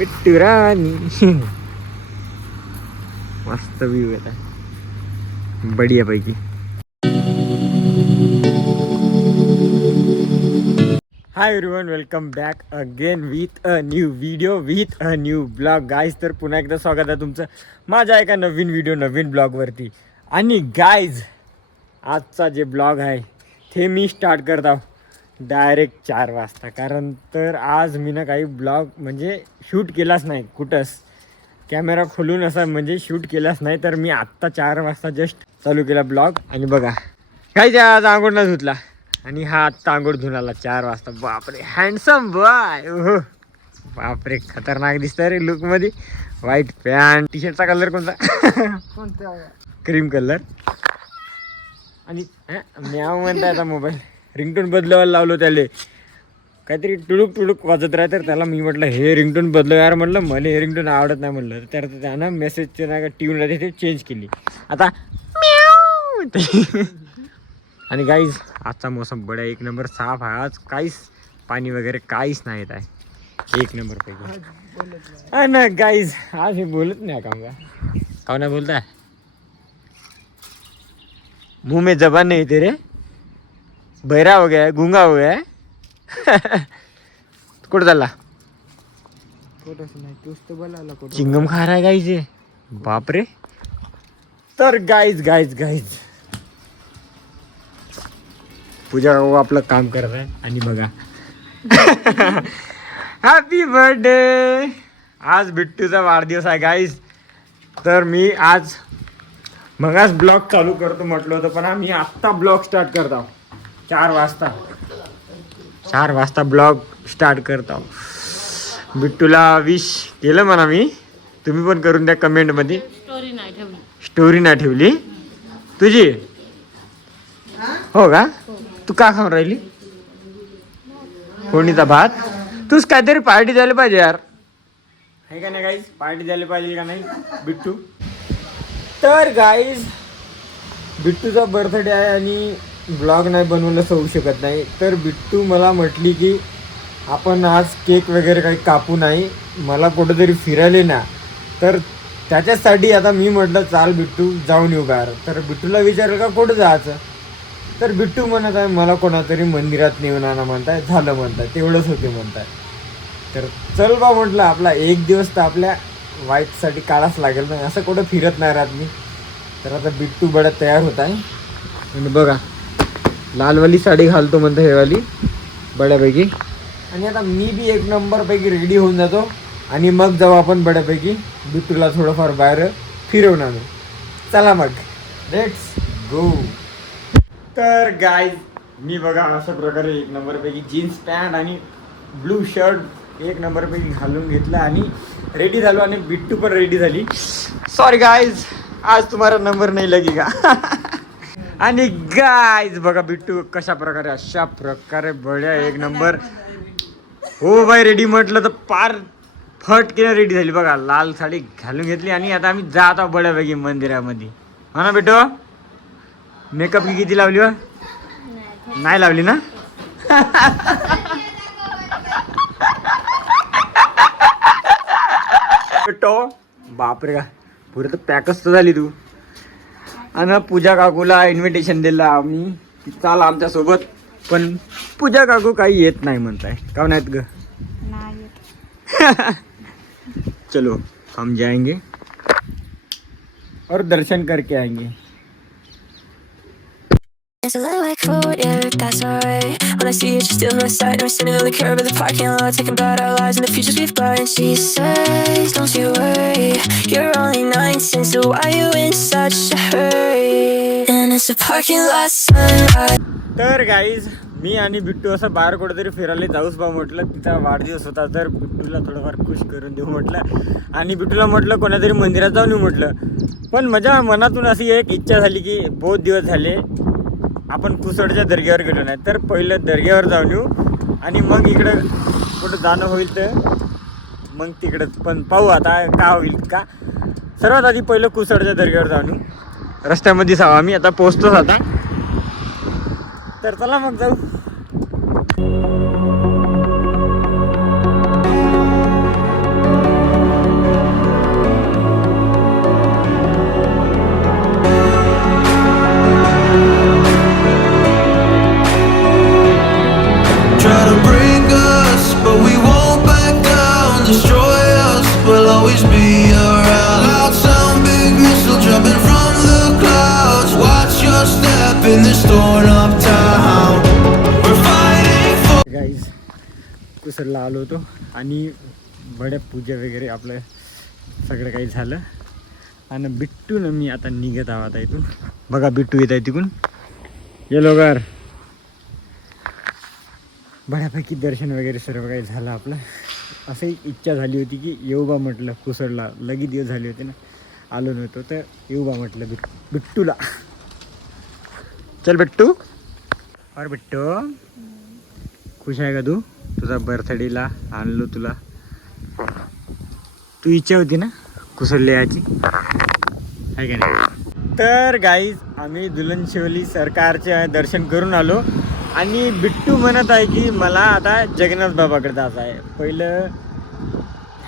बिट्टू राणी. मस्त व्ह्यू येत बढिया पैकी. Hi everyone, welcome back again with a new video with a new blog. Guys, तर पुन्हा एकदा स्वागत आहे तुमचं माझ्या एका नवीन व्हिडिओ नवीन ब्लॉगवरती. आणि गाईज, आजचा जे ब्लॉग आहे ते मी स्टार्ट करत आहो डायरेक्ट 4 वाजता. कारण तर आज मी ना काही ब्लॉग म्हणजे शूट केलाच नाही, कुठंच कॅमेरा खोलून असं म्हणजे शूट केलाच नाही. तर मी आत्ता 4 वाजता जस्ट चालू केला ब्लॉग. आणि बघा काही आज आंघोळ न धुतला आणि हा आत्ता आंघोळ धुवून आला 4 वाजता. बापरे, हँडसम बॉय. ओहो बापरे, खतरनाक दिसतंय रे लुकमध्ये. व्हाईट पॅन्ट, टी शर्टचा कलर कोणता? कोणत्या? Cream colour. आणि म्याव म्हणताय आता मोबाईल रिंगटोन बदलावायला लावलो त्याले. काहीतरी टुडुक टुडुक वाजत राहते. तर त्याला मी म्हटलं हे रिंगटोन बदलव यार, म्हटलं मला हे रिंगटोन आवडत नाही म्हटलं. तर त्यानं मेसेजचे नाही का ट्यून राहते ते चेंज केली. आता आणि गाईज, आजचा मोसम बडा एक नंबर साफ आहे. आज काहीच पाणी वगैरे काहीच नाही येत आहे. एक नंबर पैकी ना गाईज. आज हे बोलत नाही का नाही बोलताय? मुंह में जबान नहीं तेरे, बहरा हो गया है, गूंगा हो गया है. कुठं चालला? चिंगम खा रहा है गाईज. बापरे. तर गाईज गाईज गाईज पूजा काकू आपलं काम करत आहे. आणि बघा हॅपी बर्थडे. आज बिट्टूचा वाढदिवस आहे गाईज. तर मी आज मगाच ब्लॉग चालू करतो म्हटलं होतं, पण आम्ही आत्ता ब्लॉग स्टार्ट करत आहोत 4 वाजता. 4 वाजता ब्लॉग स्टार्ट करत आहोत. बिट्टूला विश केलं म्हणा मी. तुम्ही पण करून द्या कमेंटमध्ये. स्टोरी नाही ठेवली तुझी? हो का? तू का खाऊन राहिली फोडणीचा भात? तूच काहीतरी पार्टी द्यायला पाहिजे यार, आहे का नाही गाईज? पार्टी द्यायला पाहिजे का नाही बिट्टू? तर गाईज, बिट्टूचा बर्थडे आहे आणि ब्लॉग नाही बनवलं होऊ शकत नाही. तर बिट्टू मला म्हटली की आपण आज केक वगैरे काही कापू नाही, मला कुठंतरी फिरायला ना. तर त्याच्यासाठी आता मी म्हटलं चाल बिट्टू जाऊन येऊ गार. तर बिट्टूला विचारलं का कुठं जायचं? तर बिट्टू म्हणत आहे मला कोणातरी मंदिरात नेऊन आणा म्हणताय. झालं म्हणताय, तेवढंच होते म्हणताय. तर चल बा म्हटलं, आपला एक दिवस तर आपल्या वाईटसाठी काढाच लागेल नाही, असं कुठं फिरत नाही राहत मी. तर आता बिट्टू बडा तयार होत आहे. आणि बघा लालवाली साडी घालतो म्हणतो हेवाली बड्यापैकी. आणि आता मी बी एक नंबरपैकी रेडी होऊन जातो आणि मग जाऊ आपण बड्यापैकी बिट्टूला थोडंफार बाहेर फिरवून आणू. चला मग, लेट्स गो. तर गाईज, मी बघा अशा प्रकारे एक नंबरपैकी जीन्स पॅन्ट आणि ब्लू शर्ट एक नंबरपैकी घालून घेतला आणि रेडी झालो. आणि बिट्टू पण रेडी झाली. सॉरी गाईज, आज तुम्हाला नंबर नाही लगेगा. आणि गाईज बघा बिट्टू कशा प्रकारे, अशा प्रकारे बड्या एक नंबर. हो बाई, रेडी म्हटलं तर पार फटकेने रेडी झाली. बघा लाल साडी घालून घेतली आणि आता आम्ही जात आहोत बड्यापैकी मंदिरामध्ये. हो ना बेटो? मेकअप किती लावली वा? नाही लावली ना? बेटो बापरे, का पुरे तर पॅकच तर झाली तू. आणि पूजा काकूला इन्व्हिटेशन दिलं आम्ही की चाल आमच्यासोबत, पण पूजा काकू काही येत नाही म्हणताय. का नाहीत ग? चलो हम जाएंगे और दर्शन करके आएंगे. It's a little like food, yeah, that's alright. When I see it, she's still on my side. And we're sitting on the curb of the parking lot, talking about our lives and the futures we've got. And she says, don't you worry, you're only 19, so why you in such a hurry? And it's a parking lot sunrise. तर guys, मी आणि बिट्टू असं बाहेर कुठेतरी फिरायला जाऊच बा म्हटलं. तिचा वाढदिवस होता तर बिट्टूला थोडंफार खुश करून देऊ म्हटलं. आणि बिट्टूला म्हटलं कोणातरी मंदिरात जाऊन येऊ म्हटलं. पण माझ्या मनातून अशी एक इच्छा झाली की बहुत दिवस झाले आपण पुसडच्या दर्ग्यावर गेलो नाही. तर पहिलं दर्ग्यावर जाऊन येऊ आणि मग इकडं कुठं जाणं होईल तर मग तिकडं पण पाहू आता का होईल का. सर्वात आधी पहिलं कुसडच्या दर्ग्यावर जाऊन येऊ. रस्त्यामध्येच आहो आम्ही, आता पोहोचतोच आता. तर चला मग जाऊ. always be around. Loud sound, big missile jumping from the clouds. Watch your step in this torn up town. We're fighting for. Guys कुसरला आलो होतो आणि बड्या पूजा वगैरे आपलं सगळं काही झालं आणि बिट्टून मी आता निघत आहोत इथून. बघा बिट्टू येत आहे तिकून. येलो घर बऱ्यापैकी दर्शन वगैरे सर्व काही झालं आपलं. असं एक इच्छा झाली होती की येऊ बा म्हटलं कुसरला. लगेच दिवस झाले होते ना आलो नव्हतो तर येऊ बा म्हटलं बिट्टूला. चल बिट्टू. और बिट्टू खुश आहे का तू? तुझा बर्थडेला आणलो तुला. तू इच्छा होती ना कुसरले याची आहे का नाही? तर गाईज आम्ही दुल्हनशिवली सरकारचे दर्शन करून आलो आणि बिट्टू म्हणत आहे की मला आता जगन्नाथ बाबाकडे जायचं आहे. पहिलं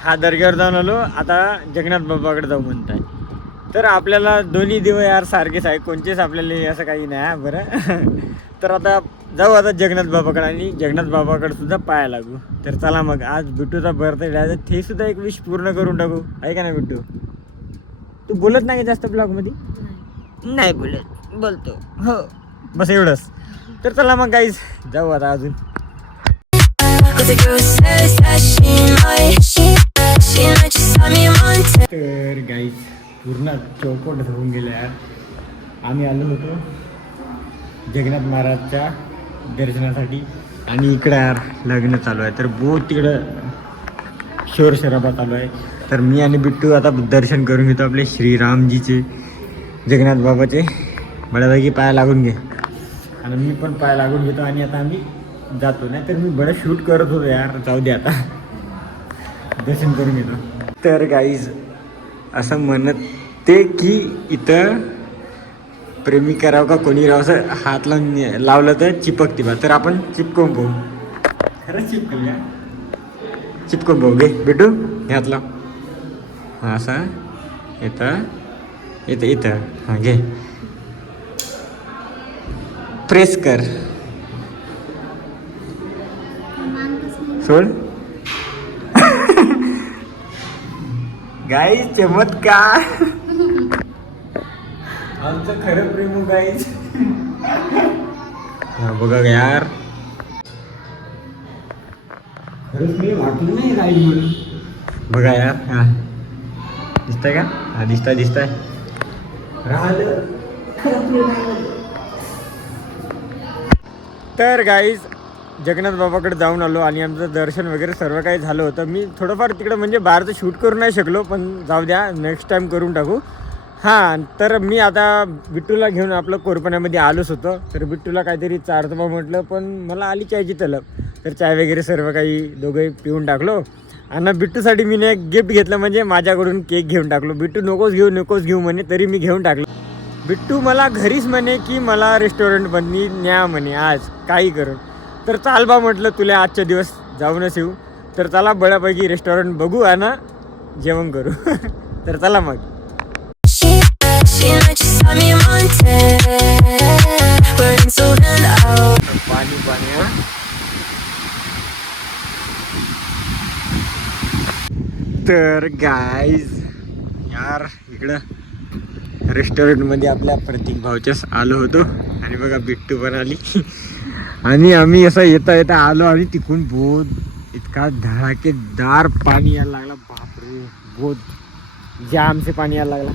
हा दर्ग्यावर जाऊन आलो, आता जगन्नाथ बाबाकडे जाऊ म्हणत आहे. तर आपल्याला दोन्ही दिव यार सारखेच आहे, कोणतेच आपल्याला असं काही नाही बरं. तर आता जाऊ आता जगन्नाथ बाबाकडे आणि जगन्नाथ बाबाकडे सुद्धा पाया लागू. तर चला मग आज बिट्टूचा बर्थडे आहे ते सुद्धा एक विश पूर्ण करून टाकू आहे का नाही बिट्टू? तू बोलत नाही का जास्त ब्लॉगमध्ये? नाही बोलत, बोलतो हो बस एवढंच. तर चला मग गाईज जाऊ आता अजून. But the girl says that she might just have me on tape. तर गाईज पूर्ण चौपट होऊन गेले यार. आम्ही आलो होतो जगन्नाथ महाराजच्या दर्शनासाठी आणि इकडं यार लग्न चालू आहे तर बहुत तिकडं शोर शराबा चालू आहे. तर मी आणि बिट्टू आता दर्शन करून घेतो आपले श्रीरामजीचे जगन्नाथ बाबाचे. बऱ्यापैकी पाया लागून घे आणि मी पण पाय लागून घेतो आणि आता आम्ही जातो. नाही तर मी बरं शूट करत होतो यार, जाऊ दे आता दर्शन करून घेतो. तर गाईज असं म्हणत ते की इथं प्रेमी करावं का कोणी राहावं असं हात लावलं तर चिपकते बा. तर आपण चिपकवून पाहू. खरंच चिपकूया, चिपकून पाहू. घे भेटू हात लाव. हां असं येतं येतं इथं. हां घे प्रेस कर. सोड. गाईज चमत्कार आमचं खरं प्रेम गाईज. बघा यार खरंच मी वाटलं नाही गाईज म्हणून. बघा यार हा दिसतंय का? हा दिसताय राहिलं. तर गाईज जगन्नाथ बाबाकडे जाऊन आलो आणि आमचं दर्शन वगैरे सर्व काही झालं होतं. मी थोडंफार तिकडं म्हणजे बाहेरचं शूट करू नाही शकलो पण जाऊ द्या नेक्स्ट टाईम करून टाकू. हां तर मी आता बिट्टूला घेऊन आपलं कोरपण्यामध्ये आलोच होतं. तर बिट्टूला काहीतरी चारतो म्हटलं पण मला आली चायची तलब. तर चाय वगैरे सर्व काही दोघे पिऊन टाकलो आणि बिट्टूसाठी मी एक गिफ्ट घेतलं म्हणजे माझ्याकडून केक घेऊन टाकलो. बिट्टू नकोच घेऊ म्हणे तरी मी घेऊन टाकलो. बिट्टू मला घरीच म्हणे की मला रेस्टॉरंटमध्ये न्या म्हणे आज काही करून. तर चाल बा म्हटलं तुला आजच्या दिवस जाऊनच येऊ. तर चला बऱ्यापैकी रेस्टॉरंट बघू आणि जेवण करू. तर चला मग. She might just have me on tape. We're in so and out. पाणी हा. तर गाईज यार इकडं रेस्टॉरंटमध्ये आपल्या प्रतीक भाऊच्याच आलो होतो आणि बघा बिट्टू पण आली. आणि आम्ही असं येता आलो आणि तिकून बहुत इतका धडाकेदार पाणी यायला लागला. बापरे बहुत जामचे पाणी यायला लागला.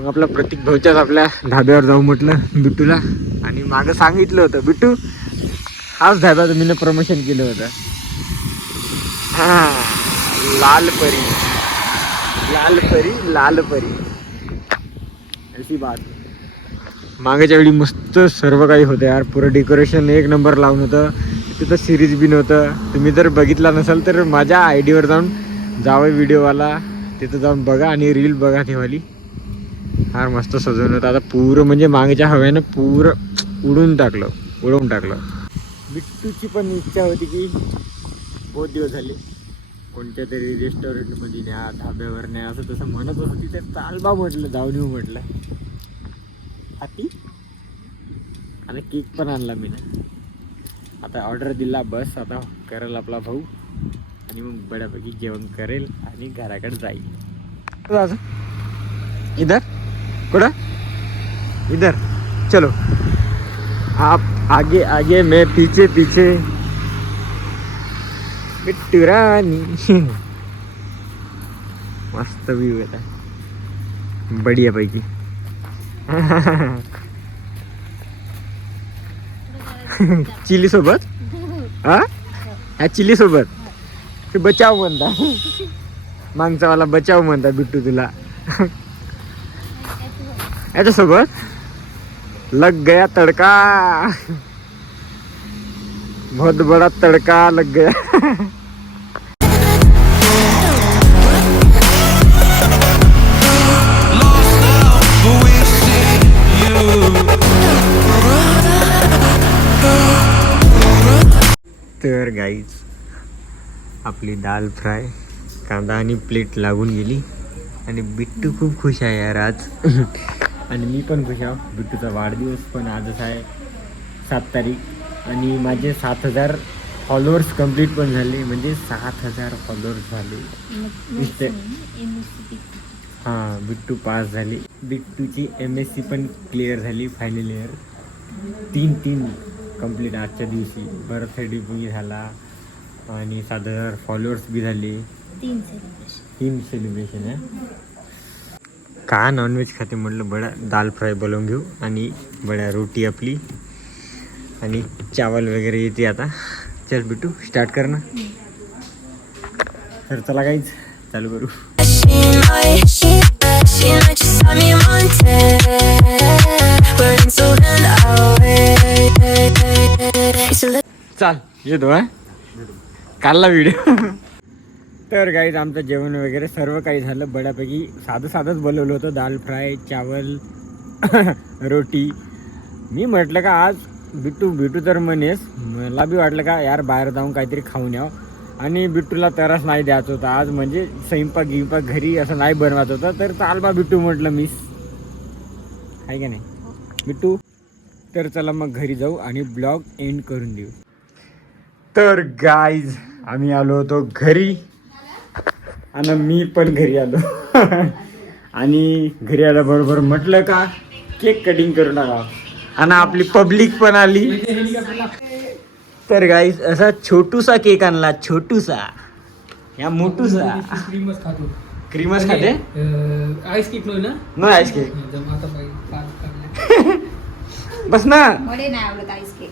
मग आपला प्रतीक भाऊच्याच आपल्या ढाब्यावर जाऊ म्हटलं बिट्टूला. आणि मागं सांगितलं होतं बिट्टू हाच ढाब्याचं मी प्रमोशन केलं होतं. हां लाल परी अशी बात. मागच्या वेळी मस्त सर्व काही होतं यार. पुरं डेकोरेशन एक नंबर लावून होतं. तिथं सिरीज बी नव्हतं. तुम्ही जर बघितला नसाल तर माझ्या आयडीवर जावं व्हिडिओवाला तिथं जाऊन बघा आणि रील बघा तेवाली. फार मस्त सजवून होतं. आता पुरं म्हणजे मागच्या हव्यानं पुरं उडवून टाकलं. बिट्टूची पण इच्छा होती की बहुत दिवस झाले कोणत्या तरी रेस्टॉरंटमध्ये न्या ढाब्यावर न्या असं तसं म्हणत होतं. तिथे चालबा म्हटलं जाऊन येऊ म्हटलं. हाती आणि केक पण आणला मी ना. आता ऑर्डर दिला बस आता करेल आपला भाऊ आणि मग बऱ्यापैकी जेवण करेल आणि घराकडे जाईल. इधर कुड़ा इधर चलो आप आगे आगे मैं पीछे पीछे बिट्टू रानी मस्त व्यू येत आहे बढिया पैकी चिली सोबत हा ह्या चिली सोबत ते बचाव म्हणता मागचावाला बचाव म्हणता बिट्टू तुला याच्यासोबत लग गया तड़का बहुत बड़ा तड़का लग गया Lost now, but we see you. तर गाईज आपली दाल फ्राय कांदा आणि प्लेट लागून गेली आणि बिट्टू खूप खुश आहे यार आज आणि मी पण खुश आहे. बिट्टूचा वाढदिवस पण आजच आहे 7 तारीख आणि माझे 7,000 फॉलोअर्स कंप्लीट पण झाले म्हणजे 7,000 फॉलोअर्स झाले. हां बिट्टू पास झाली. बिट्टूची MSc पण क्लिअर झाली फायनल इयर 3 कंप्लीट आजच्या दिवशी. बर्थडे बी झाला आणि 7,000 फॉलोअर्स बी झाले. 3 सेलिब्रेशन आहे. का नॉनव्हेज खाते म्हटलं बडा दाल फ्राय बोलवून घेऊ आणि बड्या रोटी आपली आणि चावल वगैरे येते आता. चल बिट्टू स्टार्ट कर ना. तर चला काहीच चालू करू. She might just have me wanted. We're in so चाल येतो हा काढला व्हिडिओ. तर गाईज आमचं जेवण वगैरे सर्व काही झालं बऱ्यापैकी. साधंच बोलवलं होतं दाल फ्राय चावल रोटी. मी म्हटलं का आज बिट्टू तर म्हणेस मला बी वाटलं का यार बाहेर जाऊन काहीतरी खाऊन यावं आणि बिट्टूला तरच नाही द्यायचं होतं आज म्हणजे स्वयंपाक घरी असं नाही बनवायचं होतं. तर चाल बा बिट्टू म्हटलं मिस आहे का नाही बिट्टू. तर चला मग घरी जाऊ आणि ब्लॉग एंड करून देऊ. तर गाईज आम्ही आलो होतो घरी आणि मी पण घरी आलो आणि घरी आल्याबरोबर म्हटलं का केक कटिंग करू नका आणि आपली पब्लिक पण आली. तर गाईज असा छोटूसा केक आणला छोटूसा या मोठूसा. क्रीमच खाते आईस केक ना नो आईस केक बस ना. मला नाही आवडत आईस केक.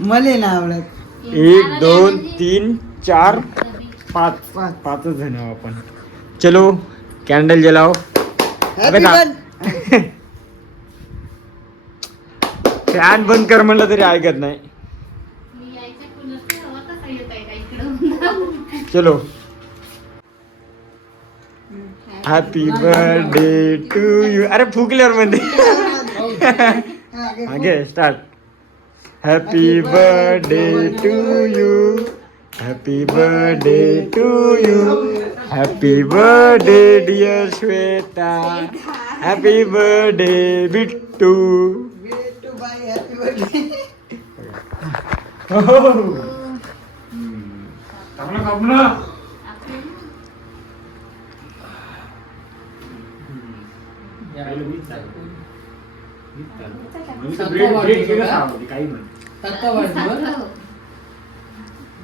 मला नाही आवडत. 1 2 3 4 5 जण आहो आपण. चलो कॅन्डल जलाओ. फॅन बंद कर म्हणलं तरी ऐकत नाही. चलो हॅपी बर्थडे टू यू. अरे फुकल्यावर मध्ये आगे start. Happy birthday to you happy birthday to you happy birthday dear Shweta happy birthday Bittu.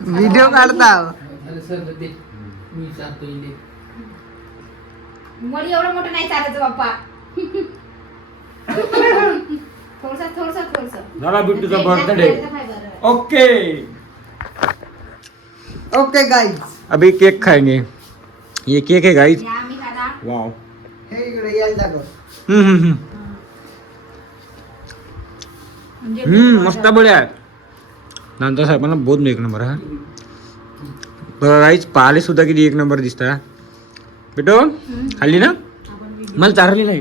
Video काढता मळी एवढं मोठं नाही चालायचं बाप्पा. थोडसा झाला बिट्टूचा बर्थडे. ओके गाईज अभी केक खाएंगे. ये केक है गाइस. वाव हे इकडे यायला दाखव. मस्त बढिया आहे. नंतर साहेबांना बहुत एक नंबर हा. बघा गाईच पाहिले सुद्धा किती एक नंबर दिसता. बेटो खाल्ली ना मला चारली नाही.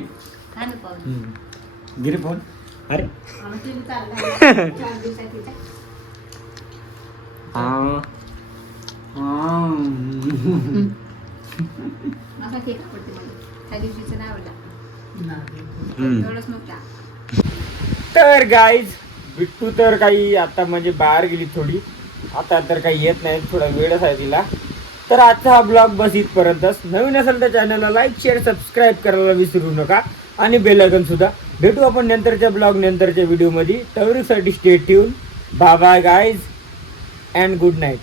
गिरे फोन अरे तर गाईज बिट्टू तर काही आता म्हणजे बाहेर गेली थोडी. आता तर काही येत नाही थोडा वेळच आहे तिला. तर आजचा हा ब्लॉग बस इथपर्यंतच. नवीन असेल तर चॅनलला लाईक शेअर सबस्क्राईब करायला विसरू नका आणि बेल आयकॉन सुद्धा. भेटू आपण नंतरच्या ब्लॉग नंतरच्या व्हिडिओमध्ये. तवरीसाठी stay tune. Bye bye guys and good night.